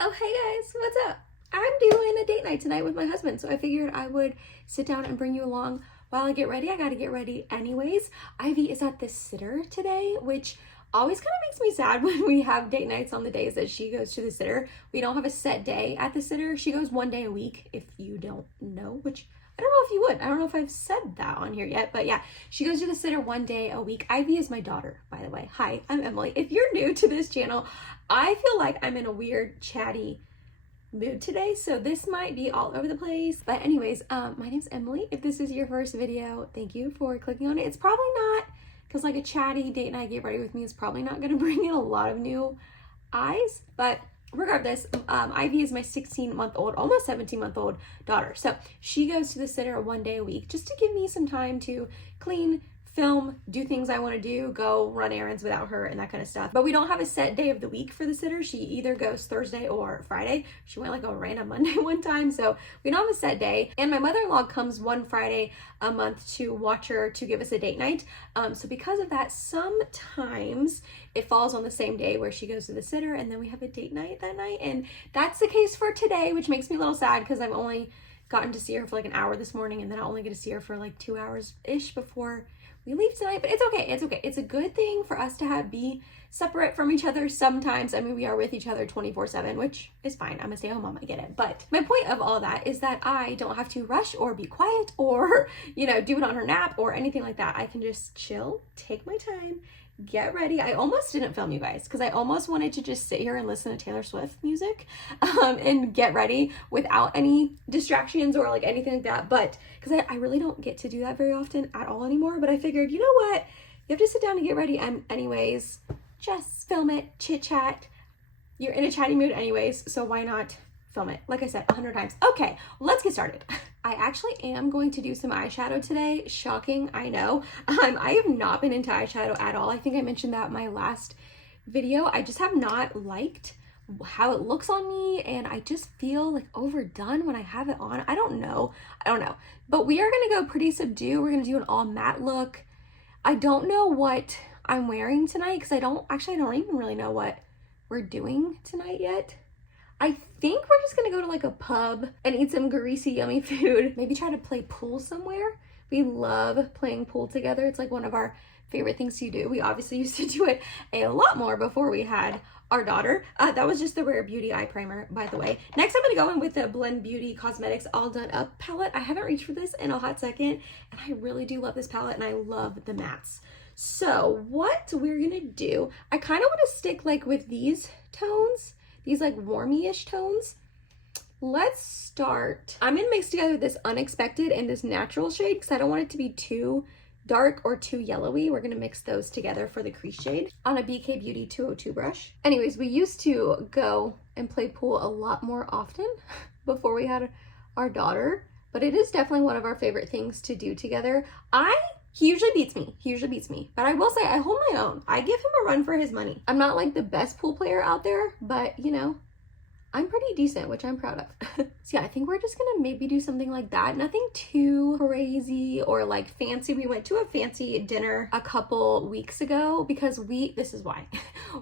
Oh, hey guys, what's up? I'm doing a date night tonight with my husband, so I figured I would sit down and bring you along while I get ready. I gotta get ready anyways. Ivy is at the sitter today, which always kind of makes me sad when we have date nights on the days that she goes to the sitter. We don't have a set day at the sitter. She goes one day a week, if you don't know, which I don't know if you would. I don't know if I've said that on here yet, but yeah, she goes to the sitter one day a week. Ivy is my daughter, by the way. Hi, I'm Emily. If you're new to this channel, I feel like I'm in a weird chatty mood today, so this might be all over the place. But anyways, my name's Emily. If this is your first video, thank you for clicking on it. It's probably not, because like a chatty date night get ready with me is probably not going to bring in a lot of new eyes, but regardless, Ivy is my 16-month-old, almost 17-month-old daughter. So she goes to the sitter one day a week just to give me some time to clean, film, do things I want to do, go run errands without her and that kind of stuff. But we don't have a set day of the week for the sitter. She either goes Thursday or Friday. She went like a random Monday one time, so we don't have a set day. And my mother-in-law comes one Friday a month to watch her, to give us a date night. So because of that, sometimes it falls on the same day where she goes to the sitter and then we have a date night that night. And that's the case for today, which makes me a little sad because I've only gotten to see her for like an hour this morning, and then I only get to see her for like 2 hours-ish before we leave tonight. But it's okay. It's okay. It's a good thing for us to be separate from each other sometimes. I mean, we are with each other 24/7, which is fine. I'm a stay-at-home mom. I get it. But my point of all that is that I don't have to rush or be quiet or, do it on her nap or anything like that. I can just chill, take my time, get ready. I almost didn't film, you guys, because I almost wanted to just sit here and listen to Taylor Swift music and get ready without any distractions or like anything like that. But because I really don't get to do that very often at all anymore. But I figured, you know what? You have to sit down and get ready anyways. Just film it, chit chat. You're in a chatty mood anyways, so why not film it? Like I said 100 times. Okay, let's get started. I actually am going to do some eyeshadow today. Shocking, I know. I have not been into eyeshadow at all. I think I mentioned that in my last video. I just have not liked how it looks on me, and I just feel like overdone when I have it on. I don't know. But we are gonna go pretty subdued. We're gonna do an all matte look. I don't know what I'm wearing tonight because I don't even really know what we're doing tonight yet. I think we're just gonna go to like a pub and eat some greasy, yummy food. Maybe try to play pool somewhere. We love playing pool together. It's like one of our favorite things to do. We obviously used to do it a lot more before we had our daughter. That was just the Rare Beauty eye primer, by the way. Next, I'm gonna go in with the Blend Beauty Cosmetics All Done Up palette. I haven't reached for this in a hot second, and I really do love this palette, and I love the mattes. So what we're gonna do, I kind of want to stick like with these tones, these like warmy-ish tones. Let's start. I'm gonna mix together this Unexpected and this Natural shade because I don't want it to be too dark or too yellowy. We're gonna mix those together for the crease shade on a BK Beauty 202 brush. Anyways, we used to go and play pool a lot more often before we had our daughter, but it is definitely one of our favorite things to do together. He usually beats me, but I will say I hold my own. I give him a run for his money. I'm not like the best pool player out there, but I'm pretty decent, which I'm proud of. So yeah, I think we're just gonna maybe do something like that. Nothing too crazy or like fancy. We went to a fancy dinner a couple weeks ago because this is why.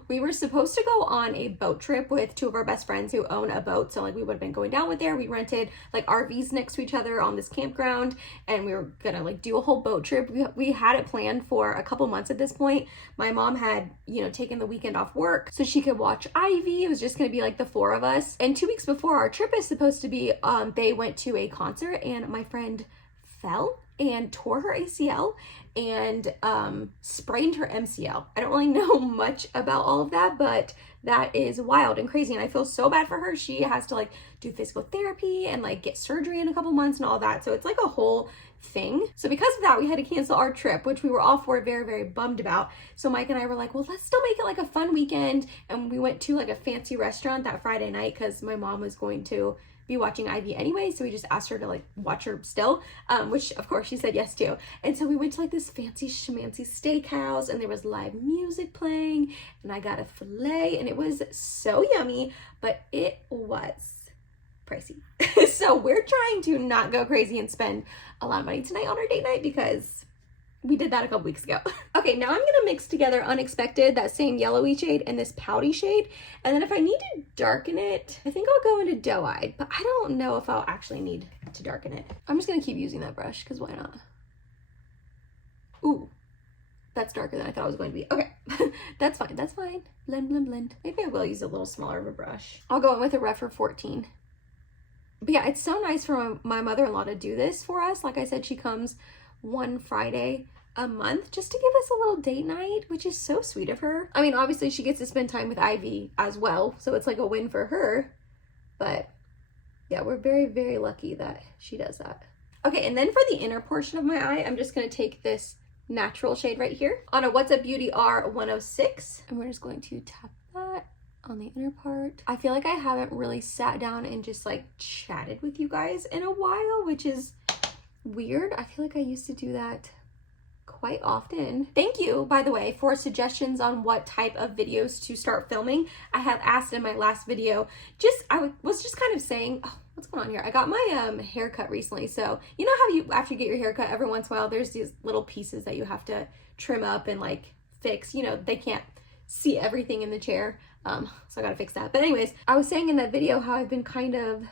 We were supposed to go on a boat trip with two of our best friends who own a boat. So like we would have been going down with there. We rented like RVs next to each other on this campground, and we were gonna like do a whole boat trip. We had it planned for a couple months at this point. My mom had, taken the weekend off work so she could watch Ivy. It was just gonna be like the four of us. And 2 weeks before our trip is supposed to be, they went to a concert and my friend fell and tore her ACL and sprained her MCL. I don't really know much about all of that, but that is wild and crazy, and I feel so bad for her. She has to like do physical therapy and like get surgery in a couple months and all that, so it's like a whole thing. So because of that, we had to cancel our trip, which we were all four very, very bummed about. So Mike and I were like, well, let's still make it like a fun weekend, and we went to like a fancy restaurant that Friday night because my mom was going to be watching Ivy anyway, so we just asked her to like watch her still, which of course she said yes to. And so we went to like this fancy schmancy steakhouse, and there was live music playing, and I got a filet, and it was so yummy, but it was pricey. So we're trying to not go crazy and spend a lot of money tonight on our date night because We did that a couple weeks ago. Okay, now I'm gonna mix together Unexpected, that same yellowy shade, and this pouty shade. And then if I need to darken it, I think I'll go into Doe-Eyed, but I don't know if I'll actually need to darken it. I'm just gonna keep using that brush, because why not? Ooh, that's darker than I thought it was going to be. Okay, that's fine, that's fine. Blend, blend, blend. Maybe I will use a little smaller of a brush. I'll go in with a Referral 14. But yeah, it's so nice for my mother-in-law to do this for us. Like I said, she comes one Friday a month just to give us a little date night, which is so sweet of her. I mean, obviously she gets to spend time with Ivy as well, so it's like a win for her. But yeah, we're very, very lucky that she does that. Okay, and then for the inner portion of my eye, I'm just gonna take this natural shade right here on a What's Up Beauty R106, and we're just going to tap that on the inner part. I feel like I haven't really sat down and just like chatted with you guys in a while, which is weird. I feel like I used to do that quite often. Thank you, by the way, for suggestions on what type of videos to start filming. I have asked in my last video, I was just kind of saying, oh, what's going on here? I got my haircut recently. So you know how you, after you get your haircut, every once in a while, there's these little pieces that you have to trim up and like fix. You know, they can't see everything in the chair. So I gotta fix that. But anyways, I was saying in that video how I've been kind of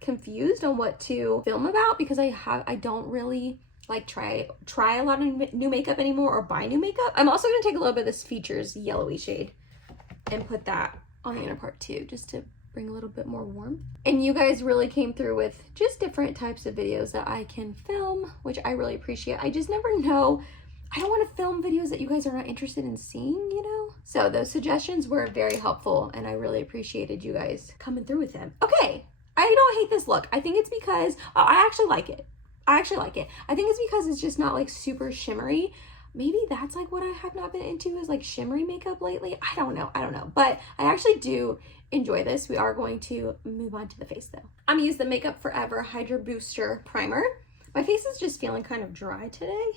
confused on what to film about because I don't really like try a lot of new makeup anymore or buy new makeup. I'm also gonna take a little bit of this Features yellowy shade and put that on the inner part too, just to bring a little bit more warmth. And you guys really came through with just different types of videos that I can film, which I really appreciate. I just never know. I don't want to film videos that you guys are not interested in seeing, you know? So those suggestions were very helpful and I really appreciated you guys coming through with them. Okay, I don't hate this look. I think it's because, I actually like it. I think it's because it's just not like super shimmery. Maybe that's like what I have not been into is like shimmery makeup lately. I don't know. But I actually do enjoy this. We are going to move on to the face though. I'm gonna use the Makeup Forever Hydra Booster Primer. My face is just feeling kind of dry today.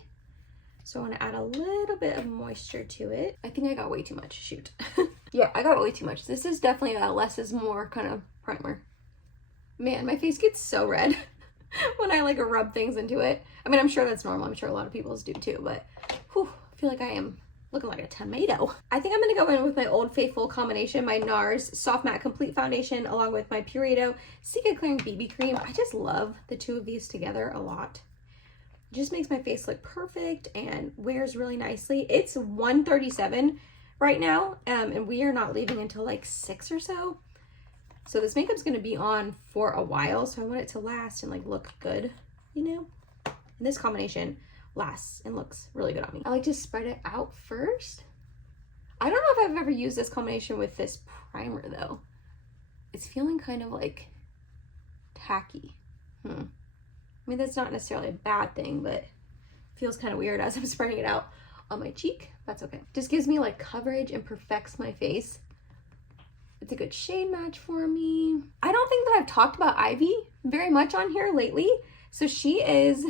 So I want to add a little bit of moisture to it. I think I got way too much, shoot. Yeah, I got way too much. This is definitely a less is more kind of primer. Man, my face gets so red when I like rub things into it. I mean, I'm sure that's normal. I'm sure a lot of people's do too, but whew, I feel like I am looking like a tomato. I think I'm gonna go in with my Old Faithful combination, my NARS Soft Matte Complete Foundation, along with my Purito Secret Clearing BB Cream. I just love the two of these together a lot. It just makes my face look perfect and wears really nicely. It's 1:37 right now, and we are not leaving until like 6 or so. So this makeup's gonna be on for a while, so I want it to last and like look good, you know? And this combination lasts and looks really good on me. I like to spread it out first. I don't know if I've ever used this combination with this primer though. It's feeling kind of like tacky. I mean, that's not necessarily a bad thing, but it feels kind of weird as I'm spreading it out on my cheek. That's okay. Just gives me like coverage and perfects my face. It's a good shade match for me. I don't think that I've talked about Ivy very much on here lately. So she is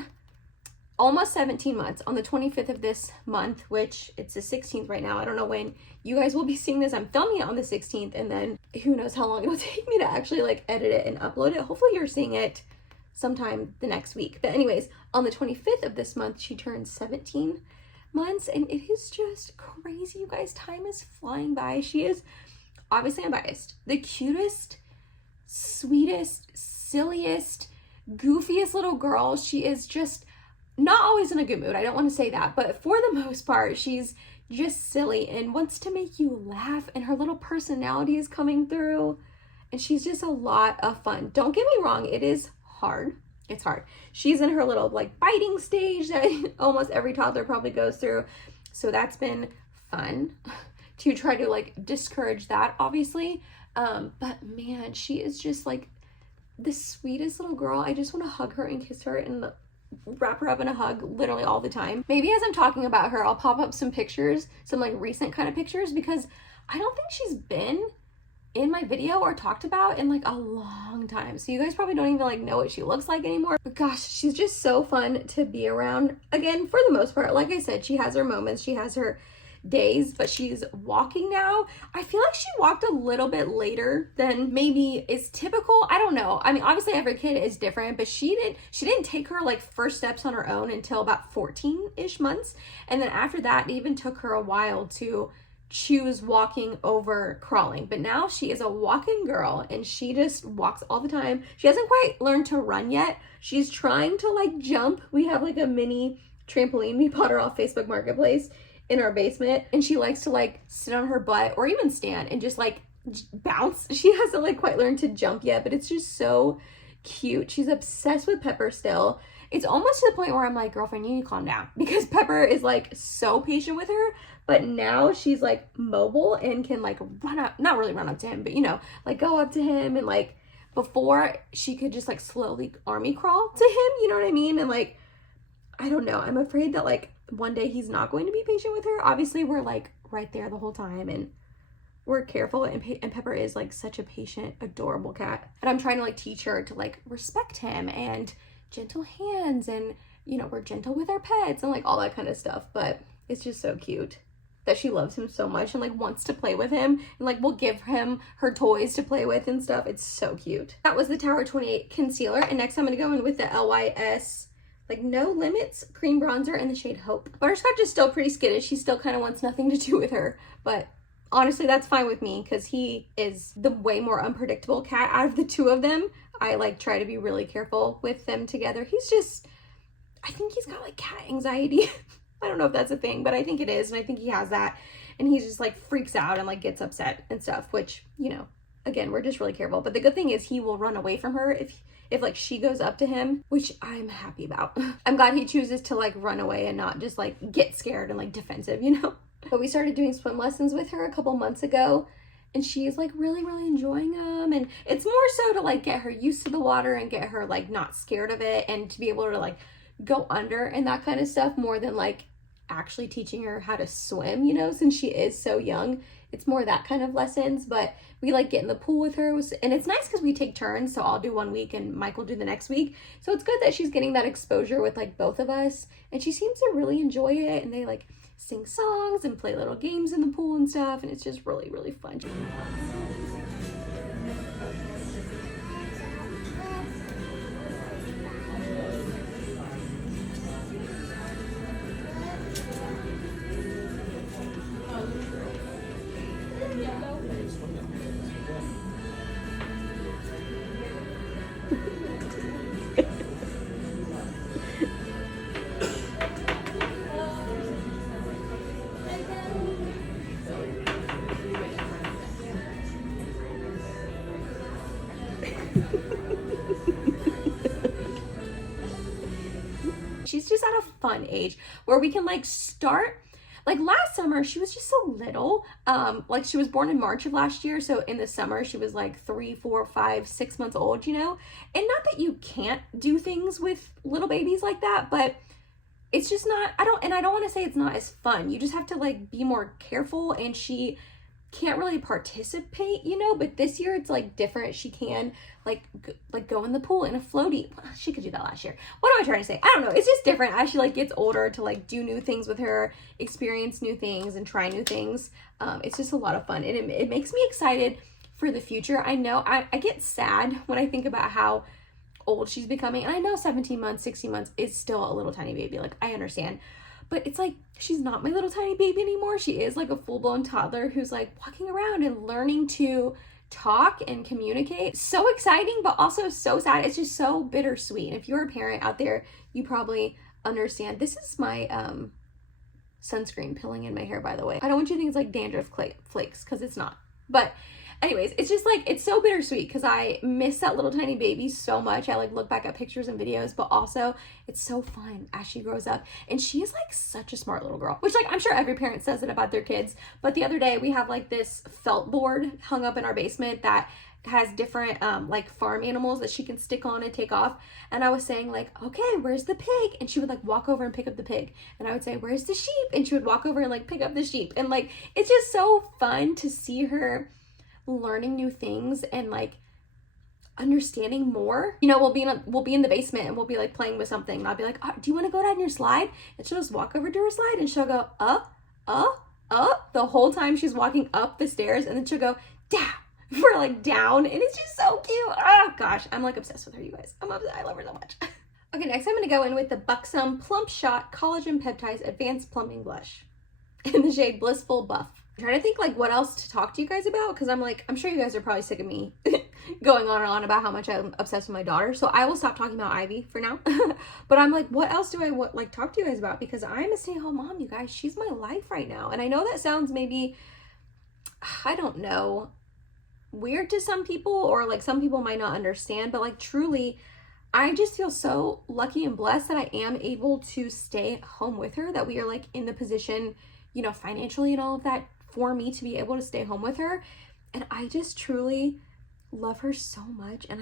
almost 17 months on the 25th of this month, which it's the 16th right now. I don't know when you guys will be seeing this. I'm filming it on the 16th, and then who knows how long it'll take me to actually like edit it and upload it. Hopefully you're seeing it sometime the next week. But anyways, on the 25th of this month, she turns 17 months, and it is just crazy, you guys. Time is flying by. She is, obviously I'm biased, the cutest, sweetest, silliest, goofiest little girl. She is just not always in a good mood. I don't want to say that, but for the most part, she's just silly and wants to make you laugh, and her little personality is coming through, and she's just a lot of fun. Don't get me wrong, it is hard. It's hard. She's in her little like biting stage that almost every toddler probably goes through. So that's been fun to try to like discourage that, obviously. But man, she is just like the sweetest little girl. I just want to hug her and kiss her and wrap her up in a hug literally all the time. Maybe as I'm talking about her, I'll pop up some pictures, some like recent kind of pictures, because I don't think she's been in my video or talked about in like a long time. So you guys probably don't even like know what she looks like anymore. But gosh, she's just so fun to be around. Again, for the most part, like I said, she has her moments. She has her days, but she's walking now. I feel like she walked a little bit later than maybe is typical. I don't know. I mean, obviously every kid is different, but she didn't take her like first steps on her own until about 14-ish months. And then after that, it even took her a while to choose walking over crawling. But now she is a walking girl and she just walks all the time. She hasn't quite learned to run yet. She's trying to like jump. We have like a mini trampoline we bought her off Facebook Marketplace in our basement, and she likes to like sit on her butt or even stand and just like bounce. She hasn't like quite learned to jump yet, but it's just so cute. She's obsessed with Pepper still. It's almost to the point where I'm like, girlfriend, you need to calm down, because Pepper is like so patient with her, but now she's like mobile and can like run up, not really run up to him, but you know, like go up to him. And like before she could just like slowly army crawl to him, you know what I mean? And like, I don't know, I'm afraid that like one day he's not going to be patient with her. Obviously we're like right there the whole time and we're careful, and Pepper is like such a patient, adorable cat. And I'm trying to like teach her to like respect him and gentle hands, and you know, we're gentle with our pets and like all that kind of stuff. But it's just so cute that she loves him so much and like wants to play with him, and like we'll give him her toys to play with and stuff. It's so cute. That was the Tower 28 concealer, and next I'm gonna go in with the LYS like No Limits cream bronzer in the shade Hope. Butterscotch is still pretty skittish. She still kind of wants nothing to do with her, but honestly that's fine with me because he is the way more unpredictable cat out of the two of them. I like try to be really careful with them together. He's just, I think he's got like cat anxiety. I don't know if that's a thing, but I think it is, and I think he has that, and he just like freaks out and like gets upset and stuff, which, you know, again, we're just really careful. But the good thing is he will run away from her if like she goes up to him, which I'm happy about. I'm glad he chooses to like run away and not just like get scared and like defensive, you know? But we started doing swim lessons with her a couple months ago, and she's like really enjoying them. And it's more so to like get her used to the water and get her like not scared of it, and to be able to like go under and that kind of stuff, more than like actually teaching her how to swim, you know, since she is so young. It's more that kind of lessons. But we like get in the pool with her, and it's nice because we take turns, so I'll do one week and Mike will do the next week. So it's good that she's getting that exposure with like both of us, and she seems to really enjoy it. And they like sing songs and play little games in the pool and stuff, and it's just really fun. She's just at a fun age where we can like start. Like last summer, she was just so little. Like she was born in March of last year. So in the summer, she was like 3, 4, 5, 6 months old, you know? And not that you can't do things with little babies like that, but it's just not, I don't want to say it's not as fun. You just have to like be more careful, and she can't really participate, you know? But this year it's like different. She can like go in the pool in a floaty. She could do that last year. What am I trying to say? I don't know. It's just different as she like gets older, to like do new things with her, experience new things and try new things. It's just a lot of fun, and it makes me excited for the future. I know I get sad when I think about how old she's becoming. And I know 17 months, 16 months is still a little tiny baby. Like I understand. But it's like, she's not my little tiny baby anymore. She is like a full-blown toddler who's like walking around and learning to talk and communicate. So exciting, but also so sad. It's just so bittersweet. And if you're a parent out there, you probably understand. This is my sunscreen pilling in my hair, by the way. I don't want you to think it's like dandruff flakes, because it's not. But anyways, it's just like, it's so bittersweet because I miss that little tiny baby so much. I like look back at pictures and videos, but also it's so fun as she grows up. And she is like such a smart little girl, which like I'm sure every parent says it about their kids. But the other day we have like this felt board hung up in our basement that has different like farm animals that she can stick on and take off. And I was saying like, okay, where's the pig? And she would like walk over and pick up the pig. And I would say, where's the sheep? And she would walk over and like pick up the sheep. And like, it's just so fun to see her learning new things and like understanding more. You know, we'll be in the basement and we'll be like playing with something, and I'll be like, oh, do you want to go down your slide? And she'll just walk over to her slide and she'll go, up the whole time she's walking up the stairs, and then she'll go down for like down, and it's just so cute. Oh gosh, I'm like obsessed with her, you guys. I'm obsessed. I love her so much. Okay, next I'm gonna go in with the Buxom Plump Shot Collagen Peptides Advanced Plumping Blush in the shade Blissful Buff. I'm trying to think like what else to talk to you guys about, because I'm sure you guys are probably sick of me going on and on about how much I'm obsessed with my daughter. So I will stop talking about Ivy for now. But I'm like, what else do I like talk to you guys about? Because I'm a stay-at-home mom, you guys. She's my life right now. And I know that sounds maybe, I don't know, weird to some people, or like some people might not understand, but like truly, I just feel so lucky and blessed that I am able to stay at home with her, that we are like in the position, you know, financially and all of that, for me to be able to stay home with her. And I just truly love her so much. And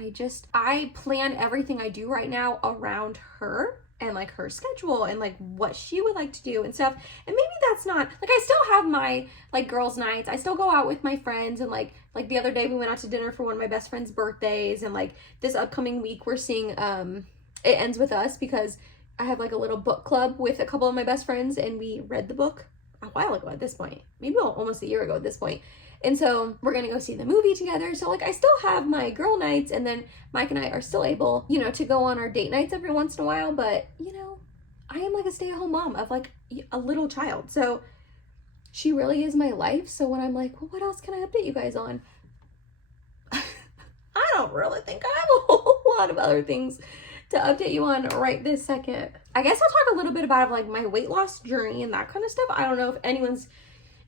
I plan everything I do right now around her and like her schedule and like what she would like to do and stuff. And maybe that's not like, I still have my like girls' nights. I still go out with my friends, and like the other day we went out to dinner for one of my best friend's birthdays, and like this upcoming week we're seeing It Ends With Us, because I have like a little book club with a couple of my best friends, and we read the book a while ago at this point, maybe almost a year ago at this point. And so we're gonna go see the movie together. So like I still have my girl nights, and then Mike and I are still able, you know, to go on our date nights every once in a while. But you know, I am like a stay-at-home mom of like a little child, so she really is my life. So when I'm like, well, what else can I update you guys on? I don't really think I have a whole lot of other things to update you on right this second. I guess I'll talk a little bit about like my weight loss journey and that kind of stuff. I don't know if anyone's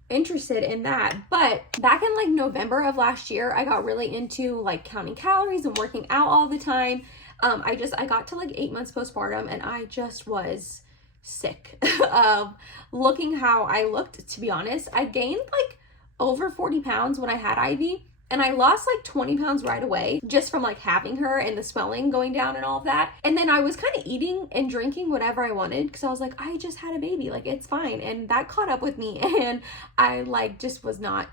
interested in that, but back in like November of last year, I got really into like counting calories and working out all the time. I got to like 8 months postpartum, and I just was sick of looking how I looked, to be honest. I gained like over 40 pounds when I had Ivy, and I lost like 20 pounds right away just from like having her and the swelling going down and all of that. And then I was kind of eating and drinking whatever I wanted, because I was like, I just had a baby, like it's fine. And that caught up with me, and I like just was not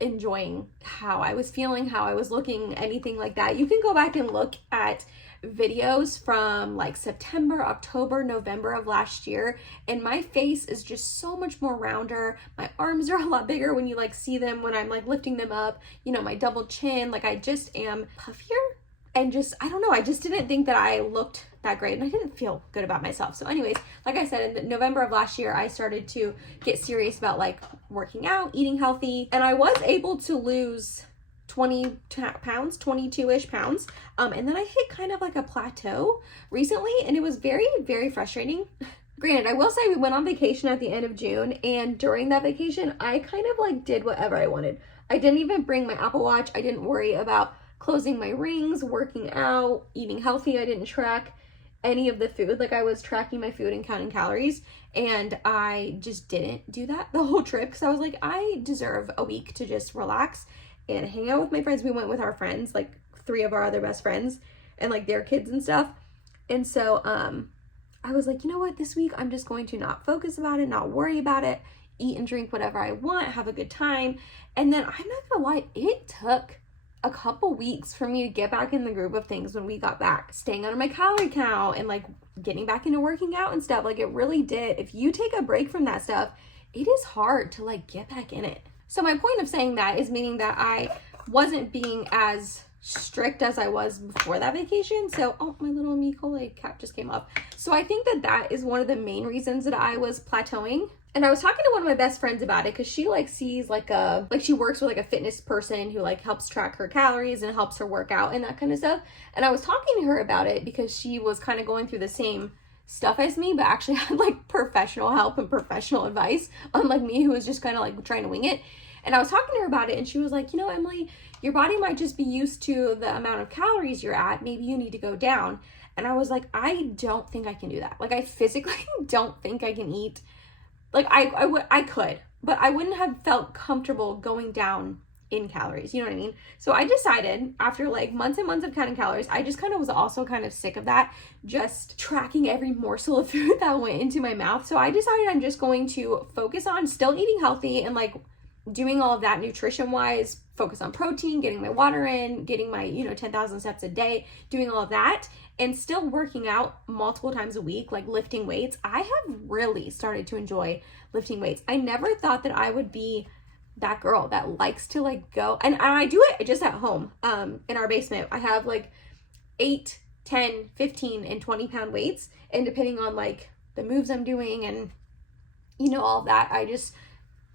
enjoying how I was feeling, how I was looking, anything like that. You can go back and look at videos from like September, October, November of last year, and my face is just so much more rounder. My arms are a lot bigger when you like see them when I'm like lifting them up, you know, my double chin, like I just am puffier, and just I don't know, I just didn't think that I looked that great, and I didn't feel good about myself. So anyways, like I said, in November of last year, I started to get serious about like working out, eating healthy, and I was able to lose 20 pounds, 22-ish pounds. And then I hit kind of like a plateau recently, and it was very, very frustrating. Granted, I will say we went on vacation at the end of June, and during that vacation, I kind of like did whatever I wanted. I didn't even bring my Apple Watch. I didn't worry about closing my rings, working out, eating healthy. I didn't track any of the food. Like I was tracking my food and counting calories, and I just didn't do that the whole trip, because I was like, I deserve a week to just relax and hang out with my friends. We went with our friends, like 3 of our other best friends, and like their kids and stuff. And so I was like, you know what, this week I'm just going to not focus about it, not worry about it, eat and drink whatever I want, have a good time. And then I'm not gonna lie, it took a couple weeks for me to get back in the groove of things when we got back, staying on my calorie count and like getting back into working out and stuff. Like it really did. If you take a break from that stuff, it is hard to like get back in it. So my point of saying that is meaning that I wasn't being as strict as I was before that vacation. So, oh, my little Micole cat just came up. So I think that that is one of the main reasons that I was plateauing. And I was talking to one of my best friends about it, because she like sees like she works with like a fitness person who like helps track her calories and helps her work out and that kind of stuff. And I was talking to her about it because she was kind of going through the same stuff as me, but actually had like professional help and professional advice, unlike me, who was just kind of like trying to wing it. And I was talking to her about it, and she was like, you know, Emily, your body might just be used to the amount of calories you're at. Maybe you need to go down. And I was like, I don't think I can do that. Like, I physically don't think I can eat. Like, I could, but I wouldn't have felt comfortable going down in calories. You know what I mean? So I decided, after like months and months of counting calories, I just kind of was also kind of sick of that, just tracking every morsel of food that went into my mouth. So I decided I'm just going to focus on still eating healthy and like doing all of that nutrition wise, focus on protein, getting my water in, getting my, 10,000 steps a day, doing all of that, and still working out multiple times a week, like lifting weights. I have really started to enjoy lifting weights. I never thought that I would be that girl that likes to like go, and I do it just at home. In our basement, I have like 8, 10, 15, and 20 pound weights. And depending on like the moves I'm doing and, all of that, I just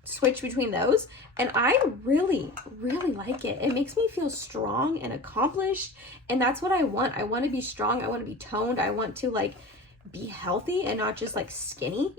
switch between those. And I really, really like it. It makes me feel strong and accomplished. And that's what I want. I want to be strong. I want to be toned. I want to like be healthy and not just like skinny,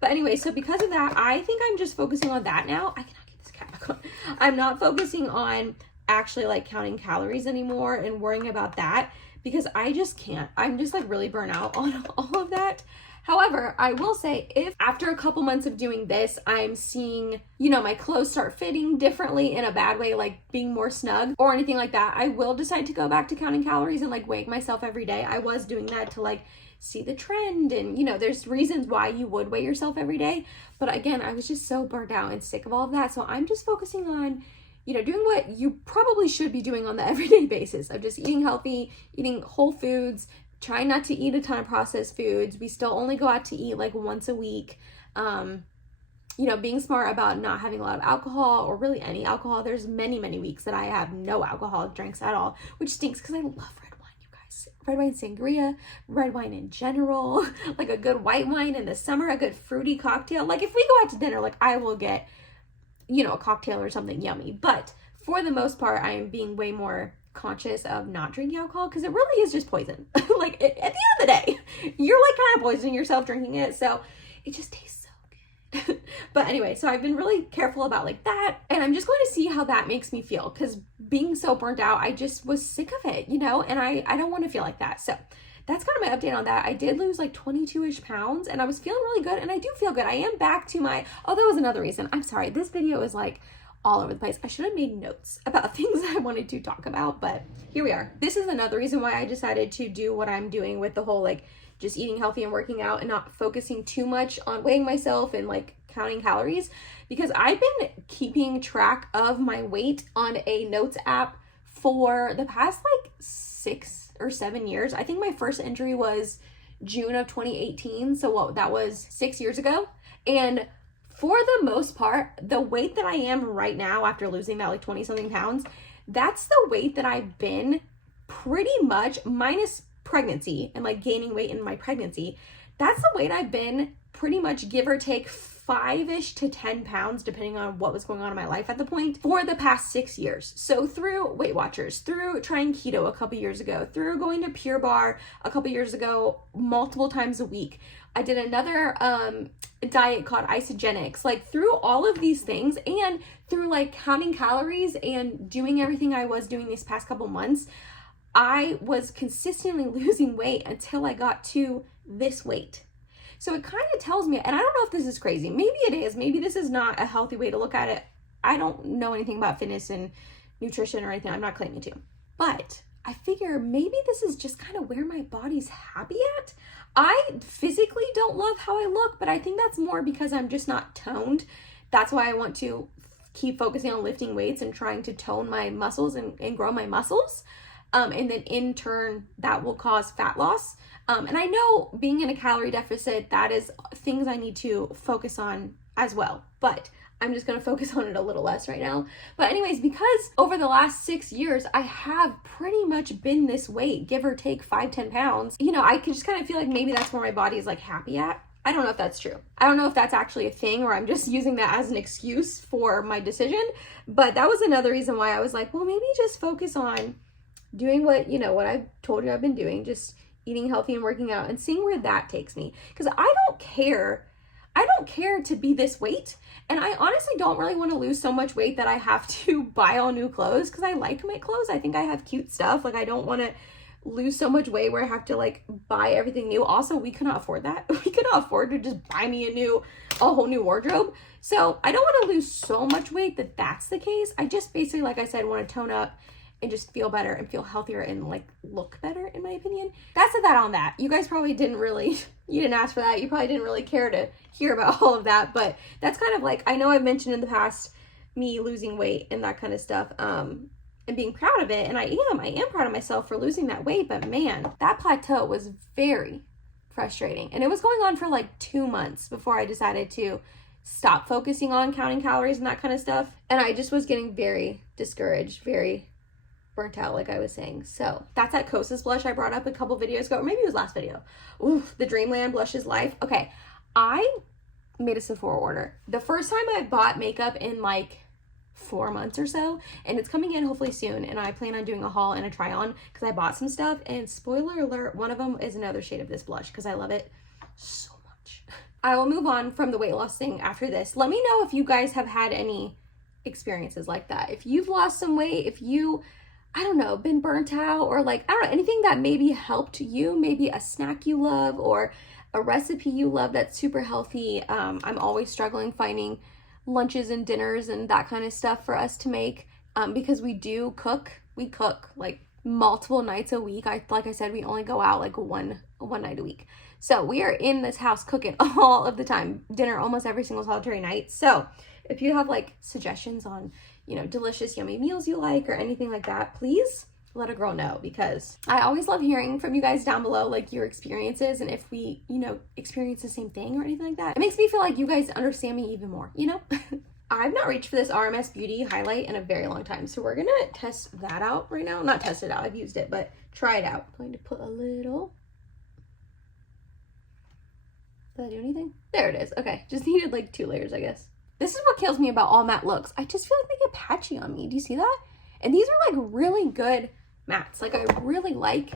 But anyway, so because of that, I think I'm just focusing on that now. I cannot get this cat back on. I'm not focusing on actually like counting calories anymore and worrying about that, because I just can't. I'm just like really burnt out on all of that. However, I will say, if after a couple months of doing this, I'm seeing, my clothes start fitting differently in a bad way, like being more snug or anything like that, I will decide to go back to counting calories and like weighing myself every day. I was doing that to like see the trend, and there's reasons why you would weigh yourself every day. But again, I was just so burnt out and sick of all of that. So I'm just focusing on, doing what you probably should be doing on the everyday basis of just eating healthy, eating whole foods, trying not to eat a ton of processed foods. We still only go out to eat like once a week. Being smart about not having a lot of alcohol or really any alcohol. There's many, many weeks that I have no alcoholic drinks at all, which stinks because I love red wine, you guys. Red wine sangria, red wine in general, like a good white wine in the summer, a good fruity cocktail. Like if we go out to dinner, like I will get, a cocktail or something yummy. But for the most part, I am being way more conscious of not drinking alcohol, because it really is just poison. Like at the end of the day, you're like kind of poisoning yourself drinking it, so it just tastes so good. But anyway, so I've been really careful about like that, and I'm just going to see how that makes me feel, because being so burnt out, I just was sick of it, and I don't want to feel like that. So that's kind of my update on that. I did lose like 22-ish pounds, and I was feeling really good, and I do feel good. I am back to my, that was another reason. I'm sorry, this video is like all over the place. I should have made notes about things I wanted to talk about, but here we are. This is another reason why I decided to do what I'm doing with the whole like just eating healthy and working out and not focusing too much on weighing myself and like counting calories, because I've been keeping track of my weight on a notes app for the past like 6 or 7 years. I think my first entry was June of 2018, so that was 6 years ago. And for the most part, the weight that I am right now after losing that like 20 something pounds, that's the weight that I've been pretty much, minus pregnancy and like gaining weight in my pregnancy. That's the weight I've been pretty much, give or take 5-ish to 10 pounds, depending on what was going on in my life at the point, for the past 6 years. So through Weight Watchers, through trying keto a couple years ago, through going to Pure Barre a couple years ago, multiple times a week. I did another diet called Isogenics, like through all of these things and through like counting calories and doing everything I was doing these past couple months, I was consistently losing weight until I got to this weight. So it kind of tells me, and I don't know if this is crazy, maybe it is, maybe this is not a healthy way to look at it. I don't know anything about fitness and nutrition or anything, I'm not claiming to, but I figure maybe this is just kind of where my body's happy at. I physically don't love how I look, but I think that's more because I'm just not toned. That's why I want to keep focusing on lifting weights and trying to tone my muscles and grow my muscles. And then in turn, that will cause fat loss. And I know being in a calorie deficit, that is things I need to focus on as well. But I'm just going to focus on it a little less right now. But anyways, because over the last 6 years, I have pretty much been this weight, give or take 5-10 pounds, I could just kind of feel like maybe that's where my body is like happy at. I don't know if that's true. I don't know if that's actually a thing, or I'm just using that as an excuse for my decision. But that was another reason why I was like, well, maybe just focus on doing what I've told you I've been doing, just eating healthy and working out and seeing where that takes me. Because I don't care to be this weight. And I honestly don't really want to lose so much weight that I have to buy all new clothes, because I like my clothes. I think I have cute stuff. Like I don't want to lose so much weight where I have to like buy everything new. Also, we cannot afford that. We cannot afford to just buy me a whole new wardrobe. So I don't want to lose so much weight that that's the case. I just basically, like I said, want to tone up and just feel better and feel healthier and like look better, in my opinion. That's that on that. You guys probably you didn't ask for that. You probably didn't really care to hear about all of that, but that's kind of like, I know I've mentioned in the past me losing weight and that kind of stuff, and being proud of it. And I am proud of myself for losing that weight, but man, that plateau was very frustrating. And it was going on for like 2 months before I decided to stop focusing on counting calories and that kind of stuff. And I just was getting very discouraged, very burnt out, like I was saying. So that's that Kosas blush I brought up a couple videos ago, or maybe it was last video. Ooh, the Dreamland Blushes Life. Okay, I made a Sephora order. The first time I bought makeup in like 4 months or so, and it's coming in hopefully soon, and I plan on doing a haul and a try on because I bought some stuff, and spoiler alert, one of them is another shade of this blush because I love it so much. I will move on from the weight loss thing after this. Let me know if you guys have had any experiences like that. If you've lost some weight, if you, I don't know, been burnt out, or like, I don't know, anything that maybe helped you, maybe a snack you love or a recipe you love that's super healthy. I'm always struggling finding lunches and dinners and that kind of stuff for us to make, because we cook like multiple nights a week. Like I said, we only go out like one night a week, so we are in this house cooking all of the time, dinner almost every single solitary night. So if you have like suggestions on, you know, delicious yummy meals you like or anything like that, please let a girl know, because I always love hearing from you guys down below, like your experiences, and if we, you know, experience the same thing or anything like that. It makes me feel like you guys understand me even more, you know? I've not reached for this RMS Beauty highlight in a very long time, so we're gonna test that out right now. Not test it out, I've used it, but try it out. I'm going to put a little. Did I do anything? There it is. Okay, just needed like 2 layers, I guess. This is what kills me about all matte looks. I just feel like they get patchy on me. Do you see that? And these are like really good mattes. Like I really like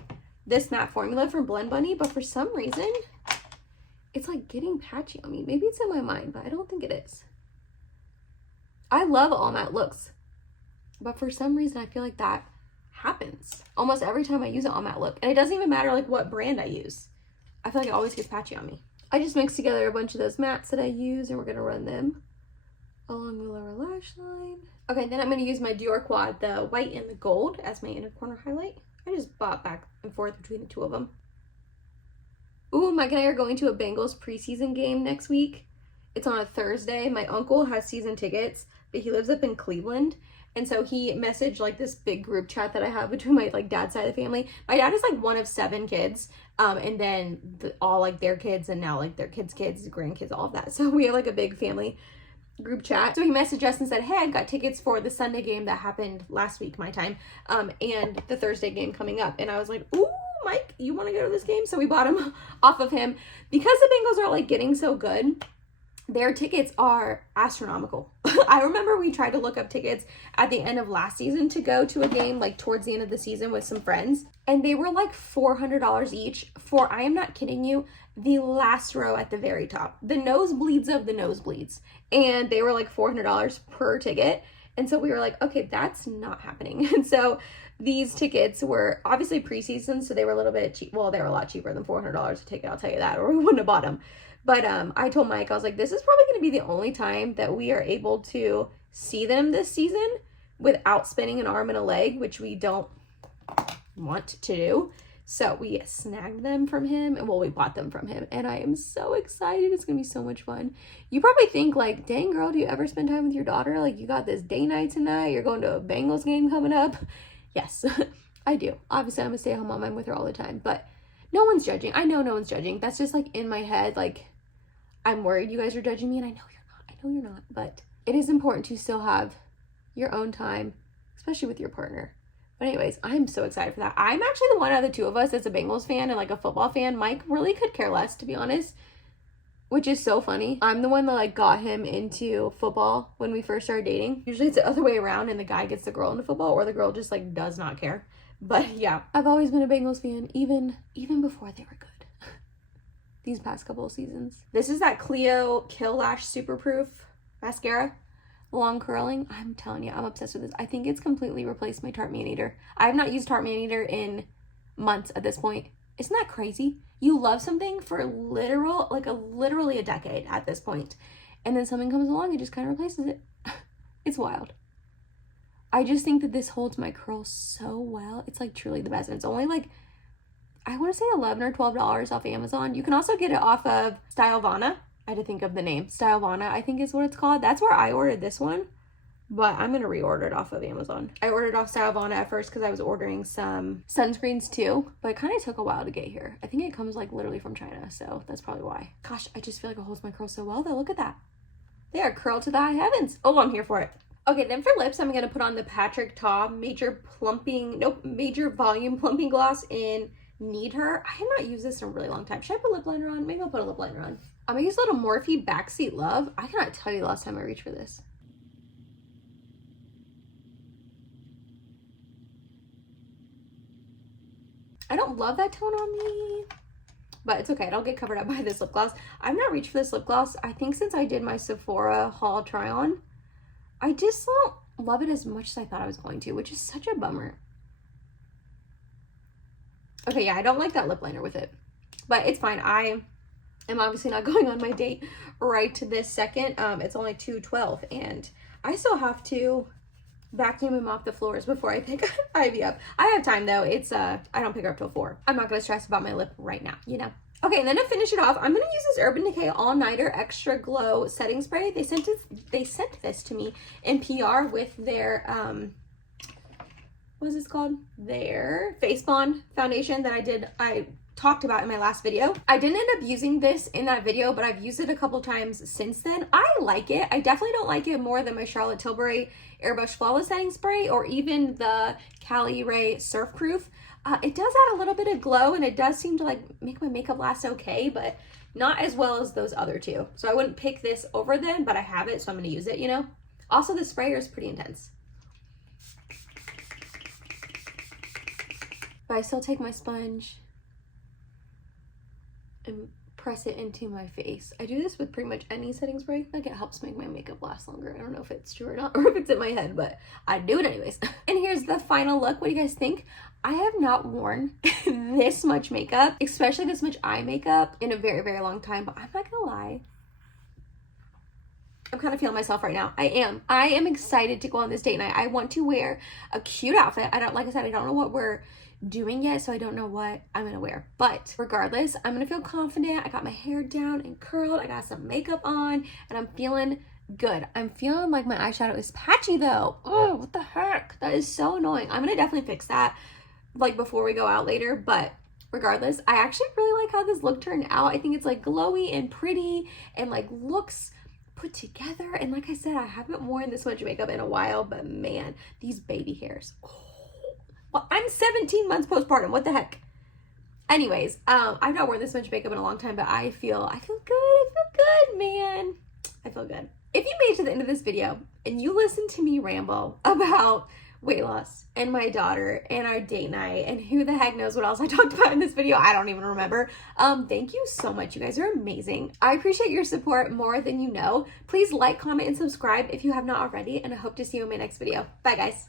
this matte formula from Blend Bunny, but for some reason it's like getting patchy on me. Maybe it's in my mind, but I don't think it is. I love all matte looks, but for some reason I feel like that happens almost every time I use an all matte look. And it doesn't even matter like what brand I use. I feel like it always gets patchy on me. I just mixed together a bunch of those mattes that I use, and we're gonna run them along the lower lash line. Okay, then I'm going to use my Dior Quad, the white and the gold, as my inner corner highlight. I just bought back and forth between the two of them. Ooh, Mike and I are going to a Bengals preseason game next week. It's on a Thursday. My uncle has season tickets, but he lives up in Cleveland. And so he messaged like this big group chat that I have between my like dad's side of the family. My dad is like one of 7 kids, and then all like their kids, and now like their kids' grandkids, all of that. So we have like a big family group chat. So he messaged us and said, hey, I've got tickets for the Sunday game that happened last week, my time, and the Thursday game coming up. And I was like, ooh, Mike, you want to go to this game? So we bought them off of him. Because the Bengals are like getting so good, their tickets are astronomical. I remember we tried to look up tickets at the end of last season to go to a game like towards the end of the season with some friends, and they were like $400 each for, I am not kidding you, the last row at the very top, the nosebleeds of the nosebleeds, and they were like $400 per ticket. And so we were like, okay, that's not happening. And so these tickets were obviously preseason, so they were a little bit cheap. Well, they were a lot cheaper than $400 a ticket, I'll tell you that, or we wouldn't have bought them. But I told Mike, I was like, this is probably going to be the only time that we are able to see them this season without spending an arm and a leg, which we don't want to do. So we snagged them from him, and well, we bought them from him, and I am so excited. It's going to be so much fun. You probably think like, dang girl, do you ever spend time with your daughter? Like you got this day night tonight, you're going to a Bengals game coming up. Yes, I do. Obviously I'm a stay-at-home mom. I'm with her all the time, but no one's judging. I know no one's judging. That's just like in my head. Like I'm worried you guys are judging me, and I know you're not. I know you're not, but it is important to still have your own time, especially with your partner. But anyways, I'm so excited for that. I'm actually the one out of the two of us that's a Bengals fan and like a football fan. Mike really could care less, to be honest, which is so funny. I'm the one that like got him into football when we first started dating. Usually it's the other way around, and the guy gets the girl into football, or the girl just like does not care. But yeah, I've always been a Bengals fan, even before they were good. These past couple of seasons. This is that Clio Kill Lash Super Proof mascara. Long curling. I'm telling you, I'm obsessed with this. I think it's completely replaced my Tarte Man-Eater. I have not used Tarte Man-Eater in months at this point. Isn't that crazy? You love something for literally a decade at this point, and then something comes along and just kind of replaces it. It's wild. I just think that this holds my curls so well. It's like truly the best. And it's only like, I want to say $11 or $12 off Amazon. You can also get it off of Stylovana. I had to think of the name. Stylovana, I think is what it's called. That's where I ordered this one. but I'm gonna reorder it off of Amazon. I ordered off Saravana at first because I was ordering some sunscreens too, but it kind of took a while to get here. I think it comes like literally from China, so that's probably why. Gosh, I just feel like it holds my curls so well though. Look at that. They are curled to the high heavens. Oh, I'm here for it. Okay, then for lips, I'm gonna put on the Patrick Ta Major Volume Plumping Gloss in Need Her. I have not used this in a really long time. Should I put lip liner on? Maybe I'll put a lip liner on. I'm gonna use a little Morphe Backseat Love. I cannot tell you the last time I reached for this. I don't love that tone on me, but it's okay. It'll get covered up by this lip gloss. I've not reached for this lip gloss, I think, since I did my Sephora haul try on. I just don't love it as much as I thought I was going to, which is such a bummer. Okay, yeah, I don't like that lip liner with it, but it's fine. I am obviously not going on my date right to this second. It's only 2:12, and I still have to vacuum and mop the floors before I pick Ivy up. I have time though. It's I don't pick her up till 4. I'm not gonna stress about my lip right now, you know. Okay, and then to finish it off, I'm gonna use this Urban Decay All Nighter Extra Glow Setting Spray. They sent this to me in PR with their what is this called? Their Face Bond foundation that I talked about in my last video. I didn't end up using this in that video, but I've used it a couple times since then. I like it. I definitely don't like it more than my Charlotte Tilbury Airbrush Flawless Setting Spray or even the Cali Ray Surf Proof. It does add a little bit of glow, and it does seem to like make my makeup last okay, but not as well as those other two. So I wouldn't pick this over them, but I have it, so I'm gonna use it, you know? Also, the sprayer is pretty intense. But I still take my sponge and press it into my face. I do this with pretty much any setting spray. Like, it helps make my makeup last longer. I don't know if it's true or not, or if it's in my head, but I do it anyways. And here's the final look. What do you guys think? I have not worn this much makeup, especially this much eye makeup, in a very, very long time, but I'm not gonna lie. I'm kind of feeling myself right now. I am excited to go on this date night. I want to wear a cute outfit. Like I said, I don't know what we're doing yet, so I don't know what I'm gonna wear, but regardless, I'm gonna feel confident. I got my hair down and curled, I got some makeup on, and I'm feeling good. I'm feeling like my eyeshadow is patchy though. Oh, what the heck? That is so annoying. I'm gonna definitely fix that like before we go out later, but regardless, I actually really like how this look turned out. I think it's like glowy and pretty and like looks put together, and like I said, I haven't worn this much makeup in a while, but man, these baby hairs. Well, I'm 17 months postpartum. What the heck? Anyways, I've not worn this much makeup in a long time, but I feel good. I feel good, man. I feel good. If you made it to the end of this video and you listened to me ramble about weight loss and my daughter and our date night and who the heck knows what else I talked about in this video, I don't even remember. Thank you so much. You guys are amazing. I appreciate your support more than you know. Please like, comment, and subscribe if you have not already, and I hope to see you in my next video. Bye, guys.